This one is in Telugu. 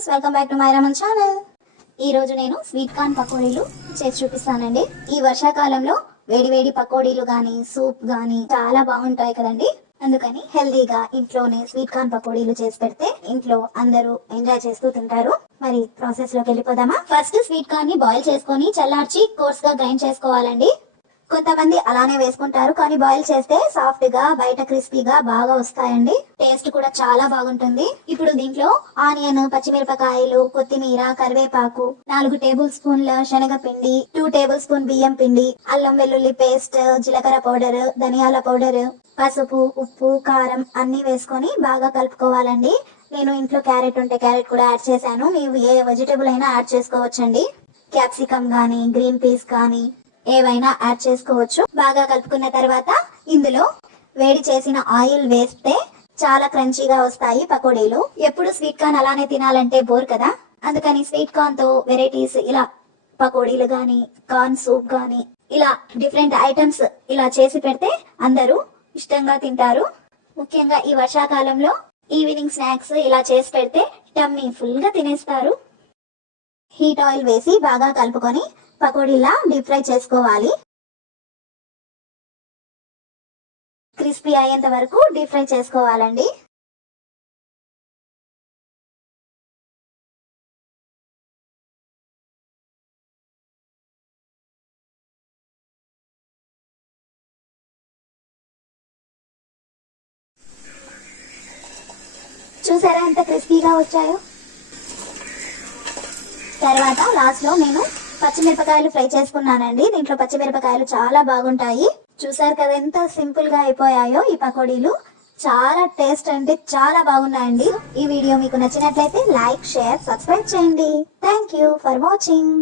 Friends, welcome back to my Raman channel. ఈ రోజు నేను స్వీట్ కార్న్ పకోడీలు చేసి చూపిస్తానండి. ఈ వర్షాకాలంలో వేడి వేడి పకోడీలు గానీ సూప్ గానీ చాలా బాగుంటాయి కదండి. అందుకని హెల్దీగా ఇంట్లోనే స్వీట్ కార్న్ పకోడీలు చేసి పెడితే ఇంట్లో అందరూ ఎంజాయ్ చేస్తూ తింటారు. మరి ప్రాసెస్ లోకి వెళ్ళిపోదామా? ఫస్ట్ స్వీట్ కార్న్ ని బాయిల్ చేసుకొని చల్లార్చి కోర్స్ గా గ్రైండ్ చేసుకోవాలండి. కొంతమంది అలానే వేసుకుంటారు, కానీ బాయిల్ చేస్తే సాఫ్ట్ గా బయట క్రిస్పీగా బాగా వస్తాయండి. టేస్ట్ కూడా చాలా బాగుంటుంది. ఇప్పుడు దీంట్లో ఆనియన్, పచ్చిమిరపకాయలు, కొత్తిమీర, కరివేపాకు, 4 టేబుల్ స్పూన్ల శనగపిండి, 2 టేబుల్ స్పూన్ బియ్యం పిండి, అల్లం వెల్లుల్లి పేస్ట్, జీలకర్ర పౌడర్, ధనియాల పౌడర్, పసుపు, ఉప్పు, కారం అన్ని వేసుకొని బాగా కలుపుకోవాలండి. నేను ఇంట్లో క్యారెట్ ఉంటే క్యారెట్ కూడా యాడ్ చేశాను. మీరు ఏ వెజిటేబుల్ అయినా యాడ్ చేసుకోవచ్చండి. క్యాప్సికమ్ గానీ గ్రీన్ పీస్ కానీ ఏవైనా యాడ్ చేసుకోవచ్చు. బాగా కలుపుకున్న తర్వాత ఇందులో వేడి చేసిన ఆయిల్ వేస్తే చాలా క్రంచీగా వస్తాయి పకోడీలు. ఎప్పుడు స్వీట్ కార్న్ అలానే తినాలంటే బోర్ కదా, అందుకని స్వీట్ కార్న్ తో వెరైటీస్ ఇలా పకోడీలు గానీ కార్న్ సూప్ గానీ ఇలా డిఫరెంట్ ఐటమ్స్ ఇలా చేసి పెడితే అందరూ ఇష్టంగా తింటారు. ముఖ్యంగా ఈ వర్షాకాలంలో ఈవినింగ్ స్నాక్స్ ఇలా చేసి పెడితే టమ్మీ ఫుల్ గా తినేస్తారు. హీట్ ఆయిల్ వేసి బాగా కలుపుకొని పకోడీలా డీప్ ఫ్రై చేసుకోవాలి. క్రిస్పీ అయ్యేంత వరకు డీప్ ఫ్రై చేసుకోవాలండి. చూసారా ఎంత క్రిస్పీగా వచ్చాయో? తర్వాత లాస్ట్ లో నేను పచ్చిమిరపకాయలు ఫ్రై చేసుకున్నానండి. దీంట్లో పచ్చిమిరపకాయలు చాలా బాగుంటాయి. చూసారు కదా ఎంత సింపుల్ గా అయిపోయాయో ఈ పకోడీలు. చాలా టేస్ట్ అంటే చాలా బాగున్నాయండి. ఈ వీడియో మీకు నచ్చినట్లయితే లైక్, షేర్, సబ్స్క్రైబ్ చేయండి. Thank you for watching.